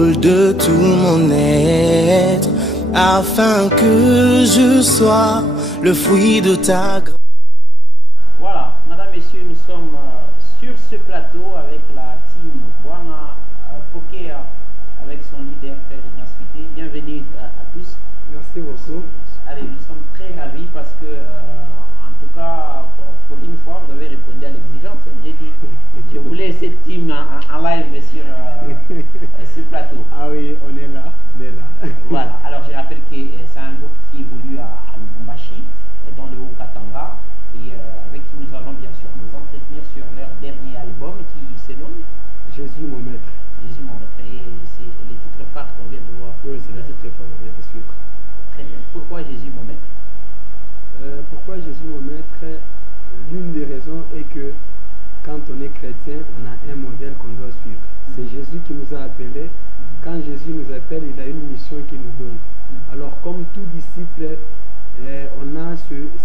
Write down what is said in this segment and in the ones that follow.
De tout mon être, afin que je sois le fruit de ta grâce. Voilà, mesdames, messieurs, nous sommes sur ce plateau avec la team Bwana Poker, avec son leader Frère Ignace Fité. Bienvenue à tous. Merci beaucoup. Allez, nous sommes très ravis parce que, en tout cas, pour une fois, vous avez répondu à l'exigence. J'ai dit, je voulais cette team en live sur ce plateau. Ah oui, on est là. Voilà, alors je rappelle que c'est un groupe qui évolue à Lubumbashi, dans le Haut-Katanga, et avec qui nous allons bien sûr nous entretenir sur leur dernier album qui se nomme Jésus mon maître. Jésus mon maître. Et c'est les titres phares qu'on vient de voir. Oui, c'est le titre phare qu'on vient de suivre. Très bien. Pourquoi Jésus mon maître? Pourquoi Jésus mon maître? L'une des raisons est que quand on est chrétien, on a un modèle qu'on doit suivre. C'est Jésus qui nous a appelés. Quand Jésus nous appelle, il a une mission qu'il nous donne. Alors, comme tout disciple, on a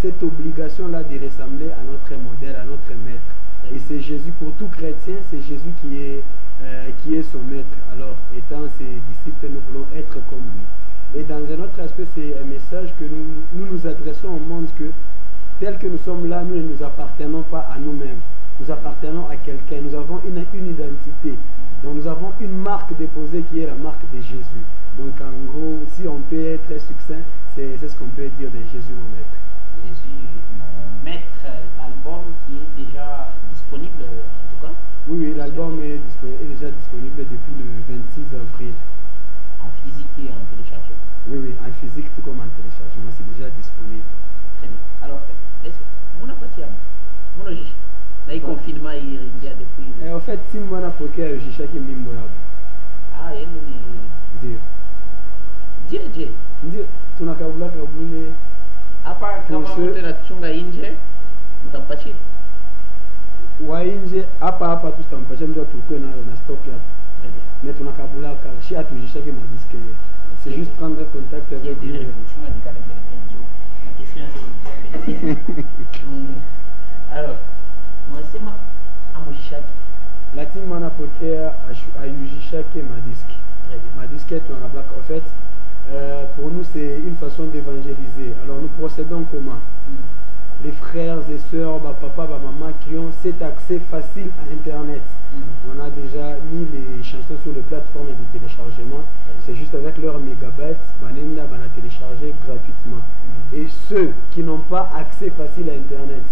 cette obligation-là de ressembler à notre modèle, à notre maître. Et c'est Jésus, pour tout chrétien, c'est Jésus qui est son maître. Alors, étant ses disciples, nous voulons être comme lui. Et dans un autre aspect, c'est un message que nous adressons au monde que, tel que nous sommes là, nous ne nous appartenons pas à nous-mêmes. Nous appartenons à quelqu'un. Nous avons une identité. Donc nous avons une marque déposée qui est la marque de Jésus. Donc en gros, si on peut être succinct, c'est ce qu'on peut dire de Jésus mon maître. Jésus mon maître, l'album qui est déjà disponible en tout cas. Oui, l'album est déjà disponible depuis le 26 avril. En physique et en téléchargement. Oui, en physique tout comme en téléchargement, c'est déjà disponible. Très bien. Alors, est-ce que mon appétit, mon logique, là il confinement il y a depuis. En fait, si moi na poker jishaki mimbo yabo. Ah, yeye ni ndio. Ndio tunakabula kabule. Hapa kama mtu anachunga nje mtampatia. Wa nje hapa tutampatia ndio tukue na stock hapa. Mais tunakabula ka shi atujishaki ma disque. C'est juste prendre contact avec lui. Alors, moi c'est Amouchaki. La team Bwana Poker a Yujishake ma disque. Ma disque est en fait, pour nous c'est une façon d'évangéliser. Alors nous procédons comment? Les frères et sœurs, papa, maman qui ont cet accès facile à Internet. On a déjà mis les chansons sur les plateformes de téléchargement. C'est juste avec leur mégabytes, on a téléchargé gratuitement. Et ceux qui n'ont pas accès facile à Internet,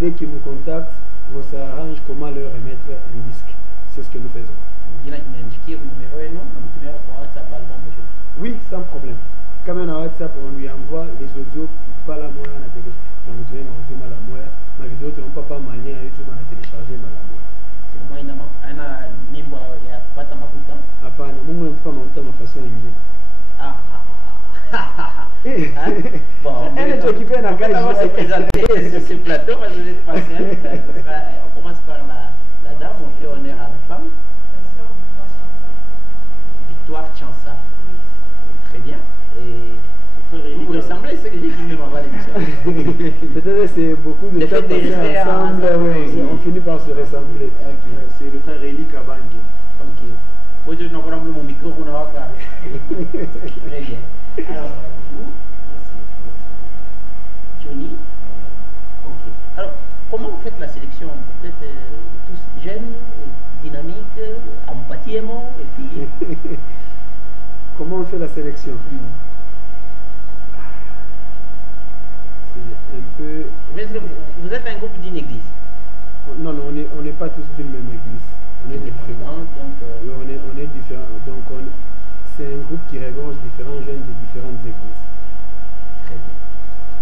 dès qu'ils nous contactent, on s'arrange comment leur remettre un disque. C'est ce que nous faisons. Oui, sans problème. Quand même à WhatsApp, on lui envoie les audios, pas la moya à la télé. Donc, on a audio mal à moya. Ma vidéo, tu n'as pas malien à YouTube, on a téléchargé mal à moya. C'est moi, il y a nimbo ya pata makuta. Hapana, Mungu anatupa mafuta mafaso ingine. Bon, elle est occupée dans on va se présenter sur ce plateau, parce que vous êtes patiente. On commence par la dame, on fait honneur à la femme. Victoire Chansa. Très bien. Et vous ressemblez à ce que j'ai dit même avant l'émission. Peut-être c'est beaucoup de temps passés ensemble, on finit par se ressembler. C'est le frère Eli Kabangi. Ok. Aujourd'hui, nous avons mon micro pour nous voir. Très bien. Alors, vous, Johnny. Ok. Alors, comment vous faites la sélection? Vous êtes tous jeunes, dynamiques, empathiquement, et puis. Comment on fait la sélection? C'est un peu. Mais est-ce que vous êtes un groupe d'une église? Non, on n'est pas tous d'une même église. On est différents. Donc, oui, on est différents. Donc, c'est un groupe qui regorge différents jeunes de différentes églises. Très bien.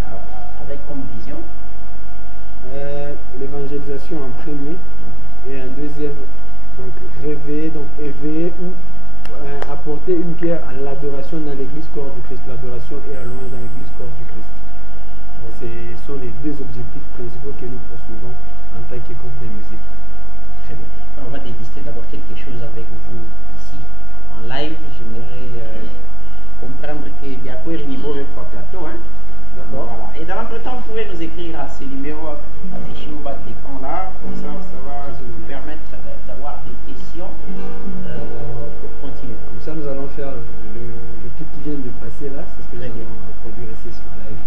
Alors, avec comme vision l'évangélisation en premier et en deuxième, donc réveiller, donc éveiller ou apporter une pierre à l'adoration dans l'église corps du Christ, l'adoration et la louange dans l'église corps du Christ. Ce sont les deux objectifs principaux que nous poursuivons en tant que groupe de musique. Très bien. On va déguster d'abord quelque chose avec vous ici en live. J'aimerais comprendre que Biakweri Nibo est sur plateau. Hein? D'accord. Voilà. Et dans l'entretemps, vous pouvez nous écrire à ce numéro affiché au bas de l'écran là. Comme ça va vous permettre d'avoir des questions pour continuer. Comme ça, nous allons faire le clip qui vient de passer là. C'est ce que nous allons produire ici sur la live.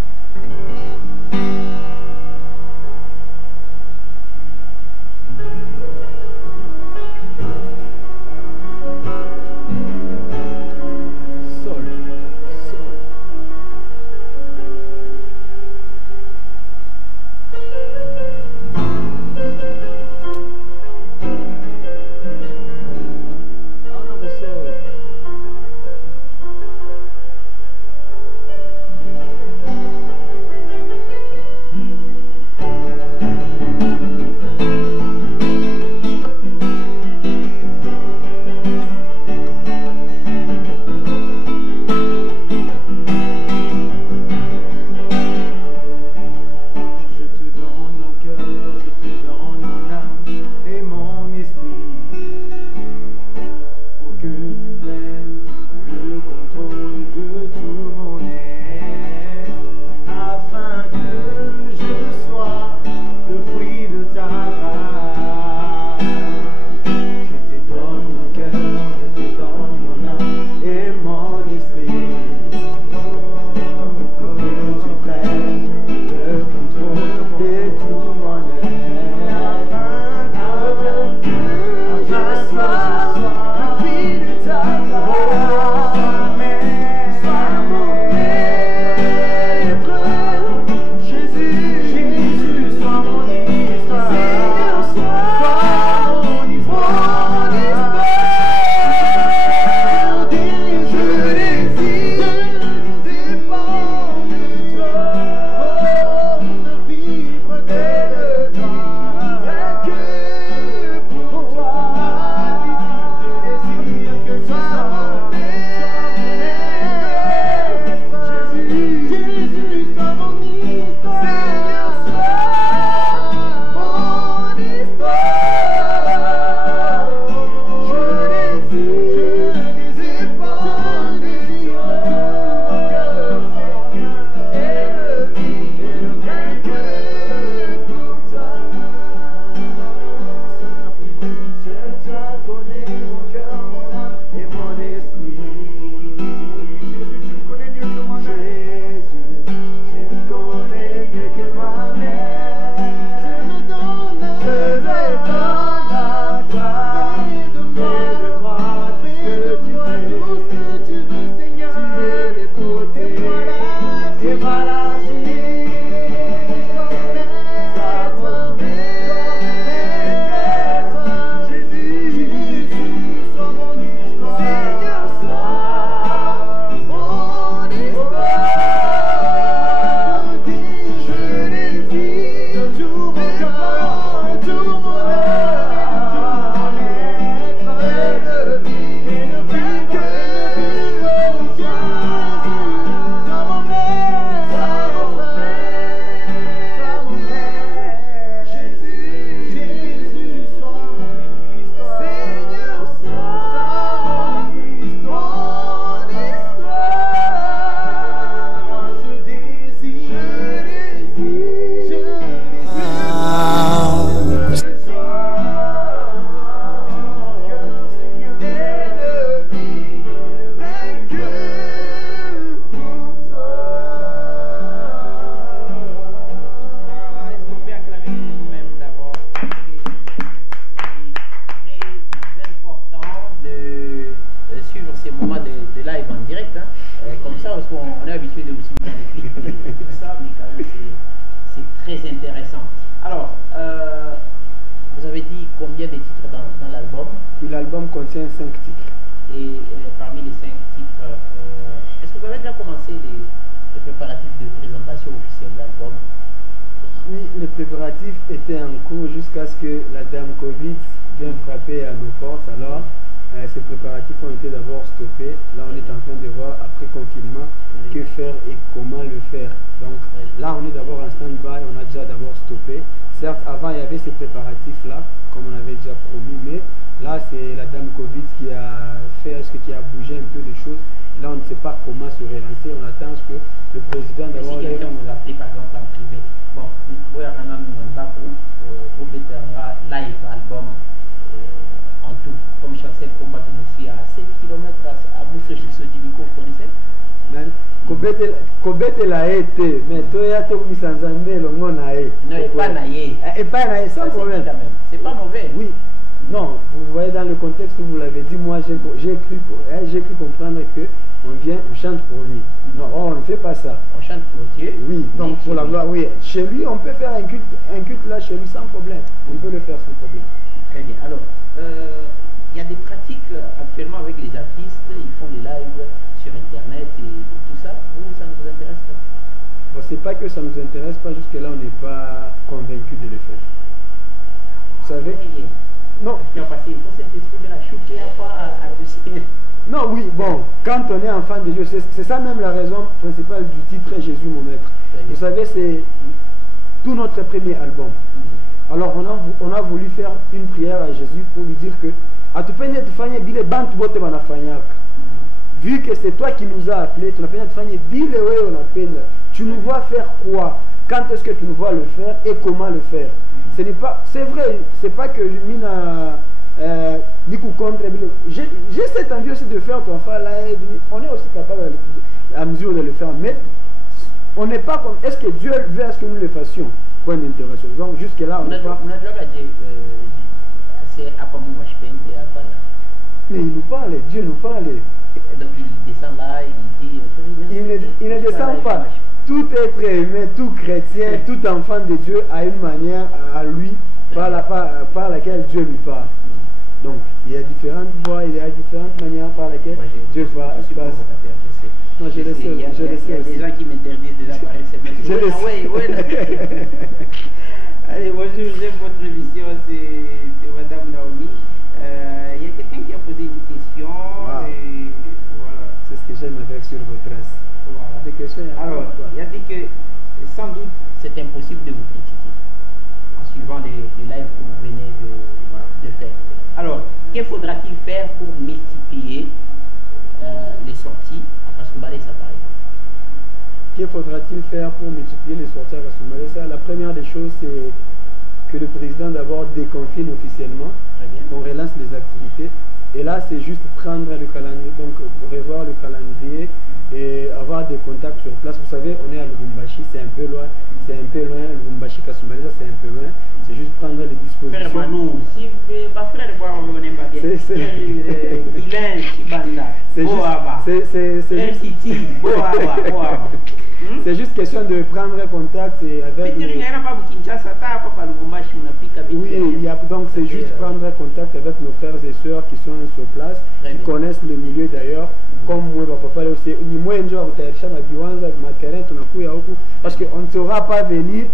L'album contient 5 titres. Et parmi les 5 titres, est-ce que vous avez déjà commencé les préparatifs de présentation officielle de l'album? Oui, les préparatifs étaient en cours jusqu'à ce que la dame Covid vienne frapper à nos portes. Alors, ces préparatifs ont été d'abord stoppés. Là, on est en train de voir, après confinement, que faire et comment le faire. Donc, là, on est d'abord en stand-by, on a déjà d'abord stoppé. Certes, avant, il y avait ces préparatifs-là, comme on avait déjà promis, mais là, c'est la dame Covid qui a fait, qui a bougé un peu les choses. Là, on ne sait pas comment se relancer. On attend que le président d'abord... Si quelqu'un nous appelle, par exemple, en privé, bon, live album, en tout, comme Chancel Combat nous à 7 km à Mousso Chisodinico, vous connaissez? Kobete la été, mais toi ya to misanzambe longo na e. Non, et pas naïe. Et pas naïe, sans problème. C'est pas mauvais. Oui. Non, vous voyez dans le contexte où vous l'avez dit, moi j'ai cru comprendre que on vient, on chante pour lui. Non, on ne fait pas ça. On chante pour Dieu. Oui, donc pour la gloire, oui. Chez lui, on peut faire un culte là chez lui sans problème. On peut le faire sans problème. Très bien. Alors, il y a des pratiques actuellement avec les artistes, ils font des lives sur Internet et tout ça. Vous, ça ne vous intéresse pas? Bon, c'est pas que ça ne nous intéresse pas, jusque-là, on n'est pas convaincu de le faire. Vous savez? Non. Il faut cet esprit de la chouquer à dessus. Non, oui, bon, quand on est enfant de Dieu, c'est ça même la raison principale du titre Jésus mon maître. Vous savez, c'est tout notre premier album. Alors on a voulu faire une prière à Jésus pour lui dire que vu que c'est toi qui nous as appelés, tu nous vois faire quoi? Quand est-ce que tu nous vois le faire et comment le faire? Ce n'est pas, c'est vrai, c'est pas que j'ai cette envie aussi de faire ton enfant là, on est aussi capable à mesure de le faire, mais on n'est pas comme, est-ce que Dieu veut à ce que nous le fassions? Point d'interrogation. Donc jusque là on n'est pas. Mais il nous parle, Dieu nous parle. Donc il descend là, il dit. Il ne descend pas. Tout être humain, tout chrétien, tout enfant de Dieu a une manière à lui par laquelle Dieu lui parle. Donc il y a différentes voies, il y a différentes manières par lesquelles Dieu passe. Non, je le sais. Il y a des gens qui m'interdisent déjà par SMS. Je le sais. Allez, bonjour, j'aime votre émission, c'est Madame Naomi. Il y a quelqu'un qui a posé une question. Wow. Et voilà. C'est ce que j'aime avec sur vos traces. Voilà. Des questions, alors, il a dit que sans doute c'est impossible de vous critiquer en suivant les lives que vous venez de faire. Alors, que faudra-t-il faire pour multiplier les sorties à Kasumbalesa par exemple? Que faudra-t-il faire pour multiplier les sorties à Kasumbalesa? La première des choses, c'est que le président d'abord déconfine officiellement, qu'on relance les activités. Et là, c'est juste prendre le calendrier, donc revoir le calendrier et avoir des contacts sur place. Vous savez, on est à Lubumbashi, c'est un peu loin. C'est un peu loin, Lubumbashi, Kasumbalesa, c'est un peu loin. C'est juste prendre les dispositions. Frère Manu, si pas frère de boire, on n'est pas bien. Guilain, Chibanda, Boaba. C'est juste question de prendre contact et avec. Oui, donc c'est juste prendre contact avec nos frères et sœurs qui sont sur place, qui connaissent le milieu d'ailleurs. Comme moi, papa aussi, parce qu'on ne saura pas venir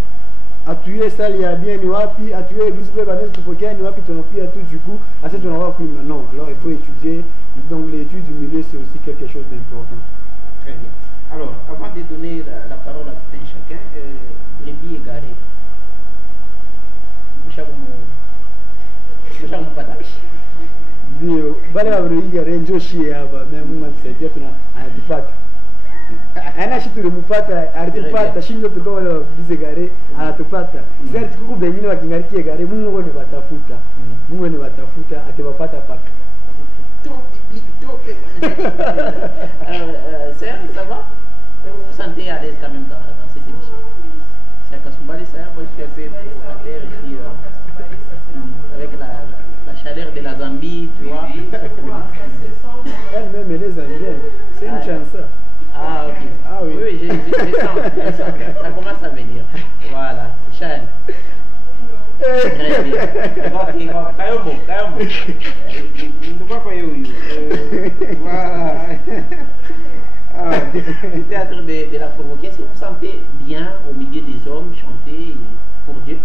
à tuer ça, il y a bien Niwapi, à tuer l'église de Niwapi, à tout du coup, à cette on va plus maintenant. Alors il faut étudier, donc l'étude du milieu c'est aussi quelque chose d'important. Très bien. Alors, avant de donner la parole à tout un chacun, brebis égaré. Dio, bale wa brebis égaré njo shie hapa, mais Mungu atusaidie anatupata. Ana shi tulimupata, alitupata, shindo tukao wale brebis égaré anatupata. Sasa tukuku bengine wakingariki égaré, Mungu ni watafuta. Mungu ni watafuta, atawapata paka. Serge, ça va? Vous vous sentez à l'aise quand même dans cette émission? C'est à Kasumbalesa, moi je suis un peu provocateur et puis avec la chaleur de la Zambie, tu vois. Elle-même elle est zambienne, c'est une chanson. Ah ok. Ah oui. Oui, je sens, ça commence à venir. Voilà, Chan. Très bien. Voilà. Le théâtre de la provocation, est-ce que vous vous sentez bien au milieu des hommes, chanter pour Dieu?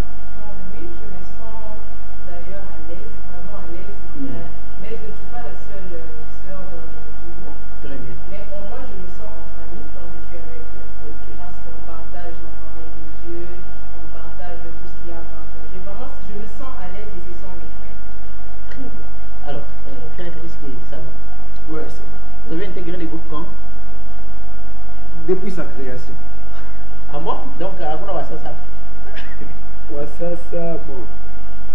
Oui, je me sens d'ailleurs à l'aise, vraiment à l'aise, mais je ne suis pas la seule sœur dans le groupe. Très bien. Mais au moins je me sens en famille quand je suis avec eux, parce qu'on partage la parole de Dieu, on partage tout ce qu'il y a à partager. Vraiment, je me sens à l'aise et ce sont mes frères. Très bien. Alors, frère, est-ce que ça va? Ouais, ça va. Vous avez intégré les groupes quand? Depuis sa création. Ah bon? Donc, avant ça, ça. Ouais, ça, bon.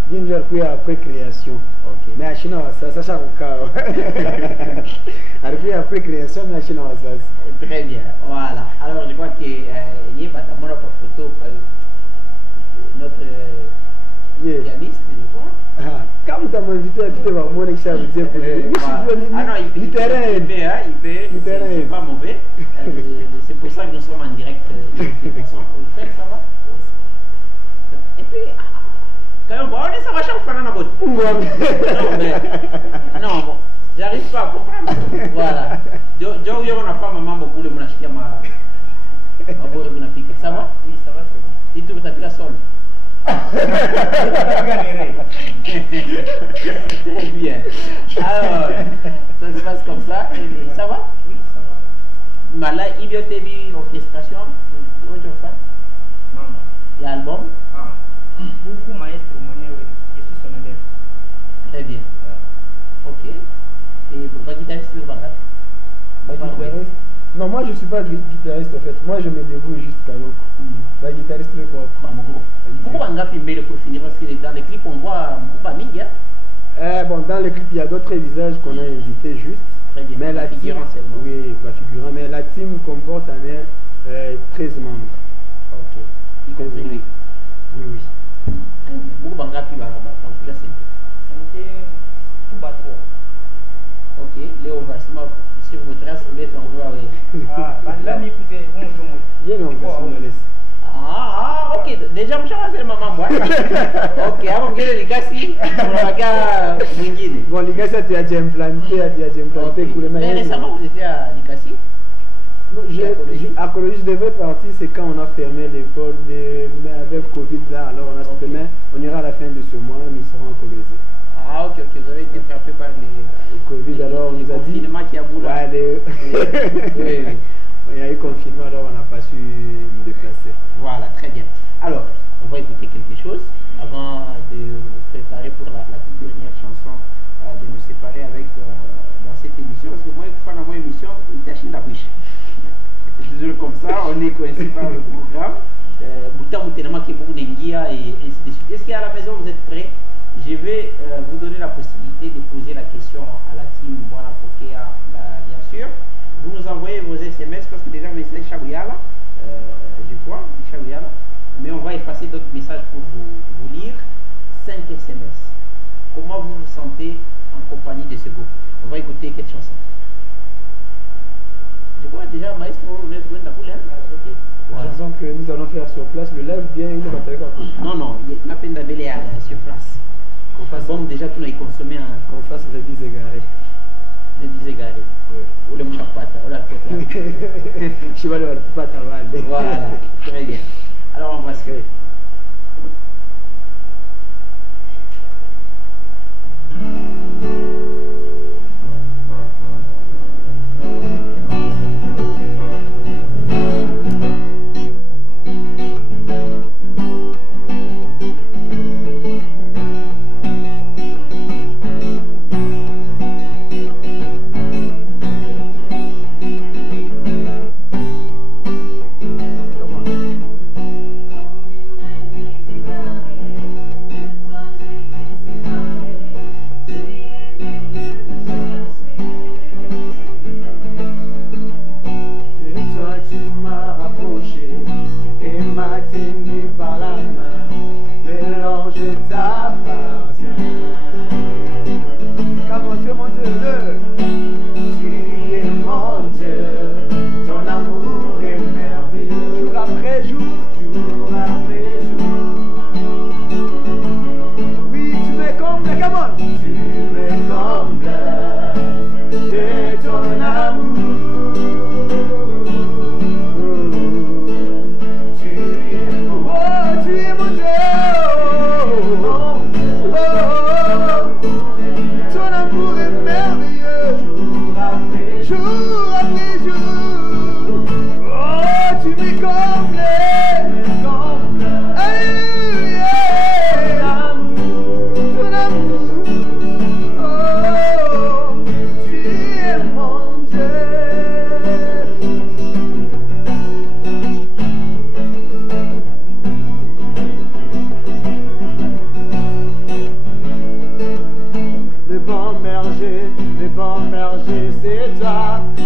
Bien déjà après création. Ok. Mais à Chine, ça change encore. Après création, mais à Chine, ça. Très bien, voilà. Alors je crois que il y a pas photo notre pianiste, je crois. Comme tu m'as invité à quitter mon équipe, vous dire que ah non, il c'est pas mauvais. C'est pour ça que nous sommes en direct. De toute façon, ça va. Et puis, quand même, ça va chaque fois dans la boîte. Non, mais non, bon, j'arrive pas à comprendre. Voilà. Je on a pas maman beaucoup de mon acheter ma boîte de pique. Ça va? Oui, ça va très bien. Et tu t'as pris la sol. Très bien. Alors, ça se passe comme ça. Et ça va? Oui, ça va. Mais là, il y a des orchestrations. Où est-ce que ça? Non, non. Il y a album? Ah. Beaucoup maestro, je suis son élève. Très bien. Ok. Et pourquoi guitariste sur Bangat? Guitariste? Non, moi je ne suis pas guitariste en fait. Moi je me débrouille juste karaoke. La guitariste c'est quoi? Pourquoi Bangat Pimbele pour finir? Parce que dans les clips on voit Mouba Mingia. Bon, dans les clips il y a d'autres visages qu'on a invités juste. Très bien. Mais la team, oui, pas figurant. Mais la team comporte en elle 13 membres. Ok. Y compris lui. Oui, oui. Pourquoi Bangat Pimbele va C'était tout bas trop. Ok. Léo Vassima, si vous me tracez, vous êtes en voie. Ah, là, mi poussé, Bien, on va se ok. Déjà, je vais faire maman, moi. Ok, avant que je casse, on va faire Mwingine. Bon, les gars, ça tu as déjà implanté, Mais récemment, vous étiez à Likasi? À Cologie, je devais partir, c'est quand on a fermé l'école, mais avec Covid là, alors on a dit demain, on ira à la fin de ce mois, nous serons à Cologie. Ah ok, vous avez été frappé par le Covid, alors on nous a dit... confinement qui a boulé. Oui. Il y a eu confinement, alors on n'a pas su nous déplacer. Voilà, très bien. Alors, on va écouter quelque chose avant de vous préparer pour la toute dernière chanson, de nous séparer avec dans cette émission. Parce que moi, une fois dans mon émission, il tâche la bouche. C'est toujours comme ça, on est coincé par le programme. Bouta Moutenama qui est beaucoup d'Enguia et ainsi de suite. Est-ce qu'à la maison vous êtes prêts? Je vais vous donner la possibilité de poser la question à la team Voilà Pokea, bien sûr. Vous nous envoyez vos SMS parce que déjà, message Chabouyala, je crois, Chabouyala. Mais on va effacer d'autres messages pour vous lire. 5 SMS. Comment vous vous sentez en compagnie de ce groupe? On va écouter quelle chanson? Je crois déjà, Maestro, on est trouvé la boule. La chanson que nous allons faire sur place, le live bien, il va faire quoi? Non, il y a peine d'abéler sur place. Qu'on fasse bon, déjà, tout a consommé un. Qu'on fasse les 10 égarés. Les 10 égarés. Ou le mouchapata, ou la côte. Je vais le pata. Voilà, très bien. Alors, on va se faire.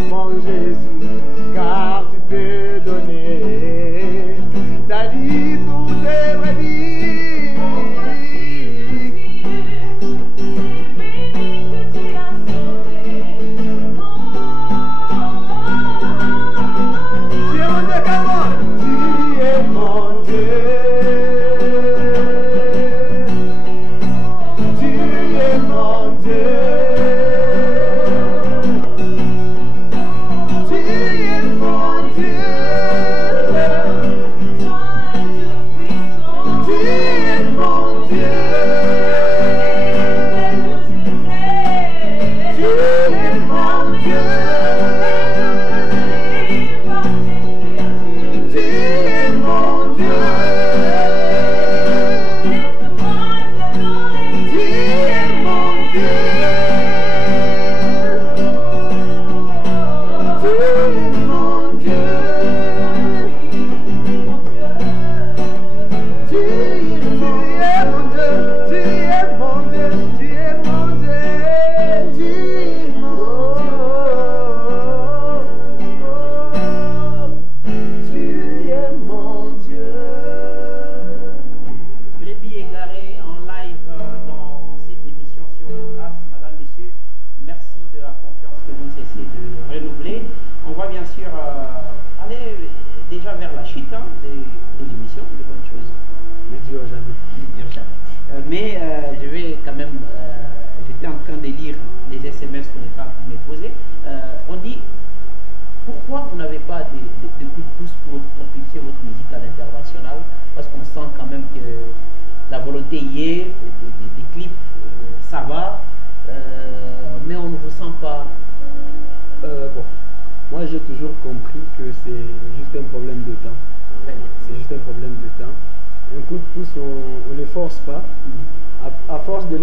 mon Jésus, car tu peux donner ta vie pour tes brebis. Tu es mon Dieu. Mais je vais quand même, j'étais en train de lire les SMS qu'on est en train de me poser. On dit, pourquoi vous n'avez pas de coups de pouce pour propulser votre musique à l'international? Parce qu'on sent quand même que la volonté y est, des clips, ça va, mais on ne vous sent pas. Bon, moi j'ai toujours compris que c'est juste un problème de temps. C'est juste un problème de temps. Un coup de pouce, on ne les force pas. À force de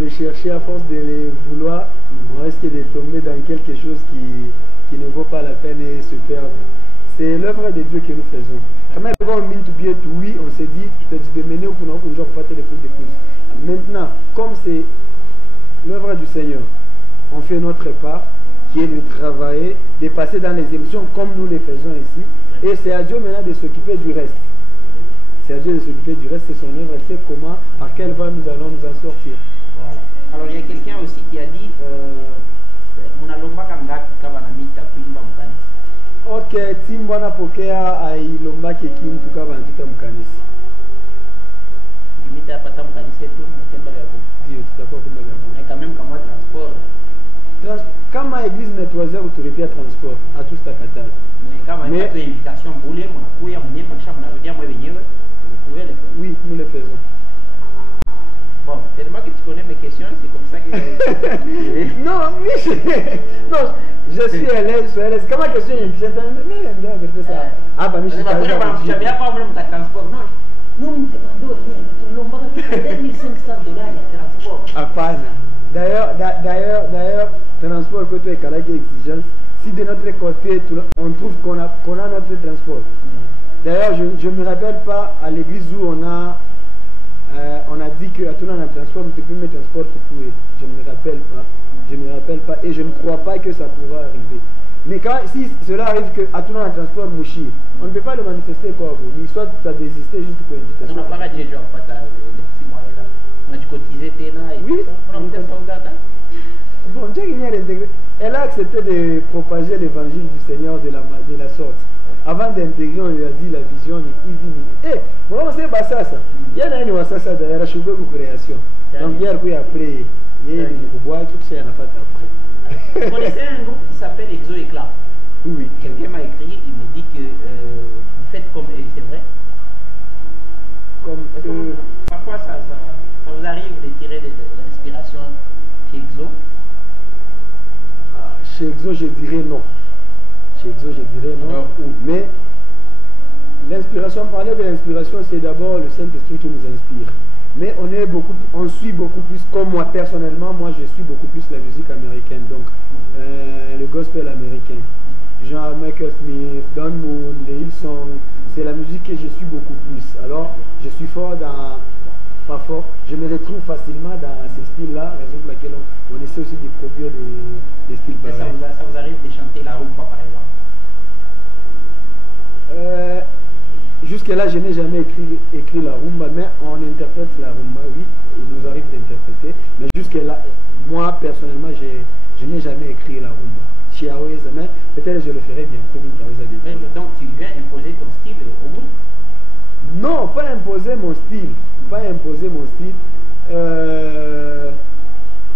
les chercher, à force de les vouloir, on risque de tomber dans quelque chose qui ne vaut pas la peine et se perdre. C'est l'œuvre de Dieu que nous faisons. Quand même, on mine to be oui, on s'est dit, de mener au pour pas les coups de pouce. Maintenant, comme c'est l'œuvre du Seigneur, on fait notre part, qui est de travailler, de passer dans les émissions comme nous les faisons ici. Et c'est à Dieu maintenant de s'occuper du reste. C'est à Dieu de s'occuper du reste, c'est son œuvre, elle sait comment, par quelle voie nous allons nous en sortir. Voilà. Alors il y a quelqu'un aussi qui a dit ok, timbwana pokea ailomba kekim tuka bantuta mkanisi. Limite apata mkanisi tu mkemba ya bu. Ndio tutakuwa kumba ya bu. Mais quand même kama transport. Kama église nettoyeur autorité transport à tous takatala. Mais kama il y a une invitation boulé mon akuya mon nyemba kisha mnarudia mwe wenyewe. Vous pouvez le faire. Oui, nous le faisons. Bon, tellement que tu connais mes questions, c'est comme ça que... non, non, je suis à l'aise, Quand ma question est pièce, mais ça. Ah, bah, Michel, tu n'avais pas problème de transport, non? Nous, nous demandons rien, nous n'avons pas $2,500 de transport. Apana. D'ailleurs, transport, côté écalage exigence, si de notre côté, on trouve qu'on a notre transport. D'ailleurs, je ne me rappelle pas à l'église où on a dit qu'à tout le monde transport, nous ne pouvons pas transporter pour eux. Je ne me rappelle pas et je ne crois pas que ça pourra arriver. Mais si cela arrive qu'à tout le monde transport Mouchi, on ne peut pas le manifester quoi. Mais soit tu as désisté juste pour l'invitation. On n'a pas raté genre pas les petits moyens là. On a dû cotiser Téna et oui, tout ça. On a peut-être pas. Bon, Dieu qui intégré. Elle a accepté de propager l'évangile du Seigneur de la sorte. Avant d'intégrer, on lui a dit la vision, il vit. Eh, on sait pas ça. Il y a une ça d'ailleurs, je suis pour création. Donc, hier, après, il y a une boîte qui s'est après. Vous connaissez un groupe qui s'appelle Exo Éclat? Oui. Quelqu'un m'a écrit, il me dit que vous faites comme. C'est vrai? Parfois, ça vous arrive de tirer de l'inspiration chez Exo? Chez Exo, je dirais non. Chez Exo, je dirais non. Mais l'inspiration, parler de l'inspiration, c'est d'abord le Saint-Esprit qui nous inspire. Mais on suit beaucoup plus, comme moi personnellement, moi je suis beaucoup plus la musique américaine, donc le gospel américain. Genre Michael Smith, Don Moon, les Hillsong, c'est la musique que je suis beaucoup plus. Alors je suis fort dans pas fort. Je me retrouve facilement dans ces styles-là, raison pour laquelle on essaie aussi de produire des styles Ça pareils. vous arrive de chanter la rumba par exemple? Jusque-là, je n'ai jamais écrit la rumba, mais on interprète la rumba, oui, il nous arrive d'interpréter. Mais jusque-là, moi personnellement, je n'ai jamais écrit la rumba. Chiaoueza, mais peut-être je le ferai bientôt. Donc tu viens imposer ton style au groupe? Non, pas imposer mon style. Pas imposer mon style.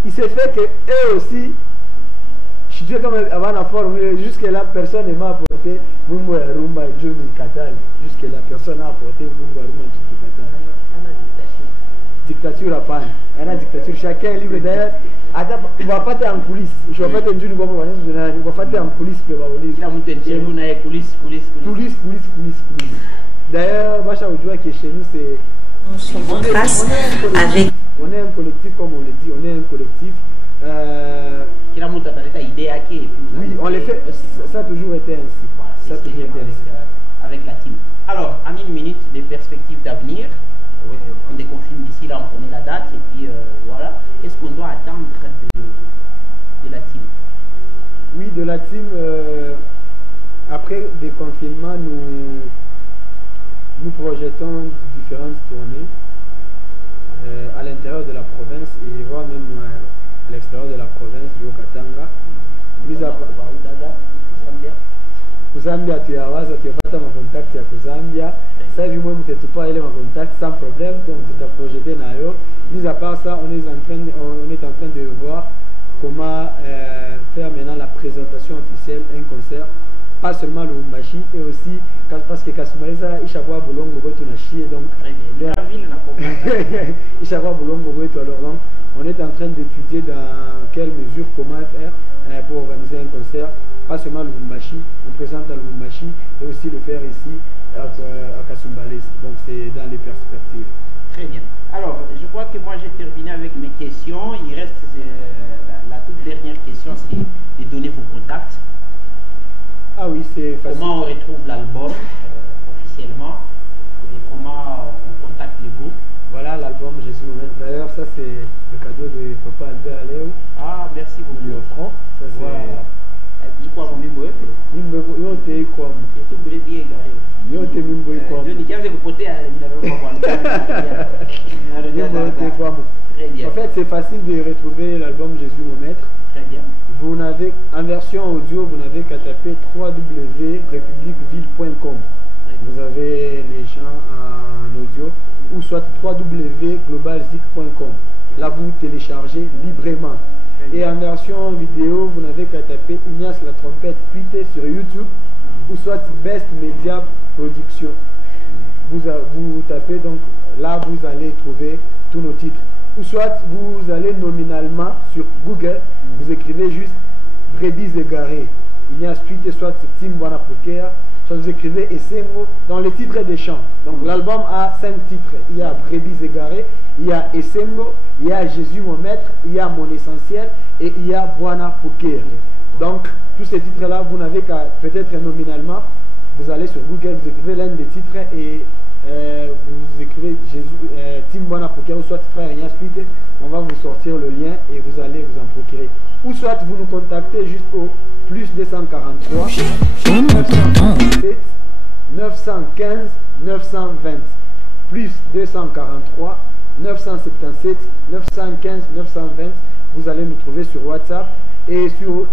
Il s'est fait que eux aussi, je suis comme avant la forme, jusque-là, personne ne m'a apporté Mumbo ya Rumba et Johnny Katal. Jusque-là, personne n'a apporté Mumbo ya Rumba et Johnny Katal. Dictature à panne. Il y a une dictature, chacun est libre d'ailleurs. On va pas être en coulisses. Je ne vais pas être en coulisses. On va pas être en coulisses. Coulisses. D'ailleurs, Bacha Oudjoua qui est chez nous, c'est. On est un collectif, comme on le dit, on est un collectif. Oui, on les fait. Ça a toujours été ainsi. Voilà, ça a toujours été ainsi. Avec la team. Alors, en une minute, des perspectives d'avenir. On déconfine d'ici là, on connaît la date et puis voilà. Qu'est-ce qu'on doit attendre de la team? Oui, de la team, après des confinements, nous projetons différentes tournées à l'intérieur de la province et voire même à l'extérieur de la province du Haut-Katanga. Zambia, tu as pas mon contact avec Zambia. Ça, du moins, tu pas aller mon contact sans problème, donc tu t'as projeté Nayo. Mis à part ça, on est en train de voir comment faire maintenant la présentation officielle, un concert, pas seulement le Lumbashi, et aussi parce que Kasumaïsa, Ishawa Boulongo Boito na chier, donc Ishawa Boulongo Boito, alors donc on est en train d'étudier dans quelle mesure, comment faire pour organiser un concert, pas seulement le Lumbashi, on présente le Lumbashi et aussi le faire ici à Kasumbalès, donc c'est dans les perspectives. Très bien. Alors, je crois que moi j'ai terminé avec mes questions. Il reste la toute dernière question, c'est de donner vos contacts. Ah oui, c'est facile. Comment on retrouve l'album officiellement et comment on contacte le groupe? Voilà l'album Jésus Moment. D'ailleurs, ça c'est le cadeau de Papa Albert Aléo. Ah, merci beaucoup. Lui offrant. Ça c'est. Voilà. Il croit qu'on mimbo eux. Yo te quoi? Il tout brûlé bien garé. Yo te mimbo quoi? Je dis qu'il y avait que côté à Très bien. En fait, c'est facile de retrouver l'album Jésus mon maître. Très bien. Vous n'avez en version audio, vous n'avez qu'à taper www.republiqueville.com. Vous avez les chants en audio ou soit www.globalzik.com. Là, vous téléchargez librement. Et en version vidéo, vous n'avez qu'à taper Ignace la trompette tweetée sur YouTube ou soit Best Media Production. Vous tapez donc là, vous allez trouver tous nos titres. Ou soit vous allez nominalement sur Google, vous écrivez juste Brebis égarées. Ignace tweeté soit Tim Bona Poker, soit vous écrivez Essengo dans les titres des chants. Donc l'album a 5 titres. Il y a Brebis égarées, il y a Essengo, il y a Jésus mon maître, il y a Mon essentiel et il y a Bona Poker. Donc tous ces titres-là, vous n'avez qu'à peut-être nominalement, vous allez sur Google, vous écrivez l'un des titres et vous écrivez Jésus, Tim Bona Poker ou soit Frère Ignace Tweet, on va vous sortir le lien et vous allez vous en procurer. Ou soit vous nous contactez juste au plus 243 977 915 920 plus 243 977 915 920. Vous allez nous trouver sur WhatsApp et sur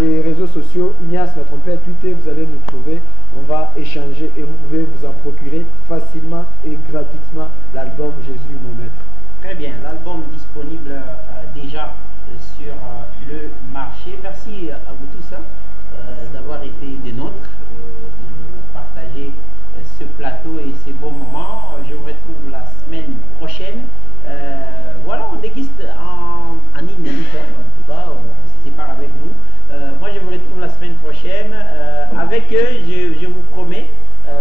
les réseaux sociaux Ignace la trompette Twitter, vous allez nous trouver. On va échanger et vous pouvez vous en procurer facilement et gratuitement l'album Jésus mon maître. Très bien, l'album disponible déjà sur le marché. Merci à vous tous d'avoir été des nôtres, de partager ce plateau et ces beaux moments. Je vous retrouve la semaine prochaine. Voilà, on déguste en une minute, en tout cas, on se sépare avec vous. Moi, je vous retrouve la semaine prochaine. Avec eux, je vous promets,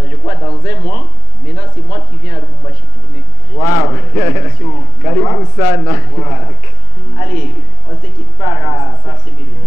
je crois dans un mois, maintenant c'est moi qui viens à Lubumbashi tourner. Waouh! Karibu sana. Voilà. Allez, on se quitte par ces minutes.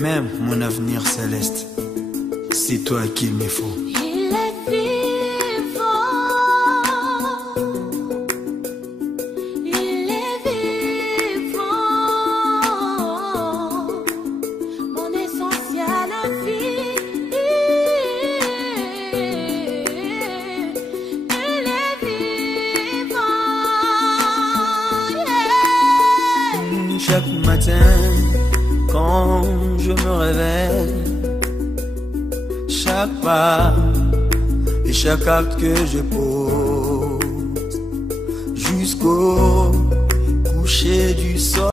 même mon avenir céleste. C'est toi qu'il me faut. Il est vivant, il est vivant, mon essentiel vie. Il est vivant, yeah. Chaque matin, quand je me réveille, chaque pas et chaque acte que je pose, jusqu'au coucher du soleil.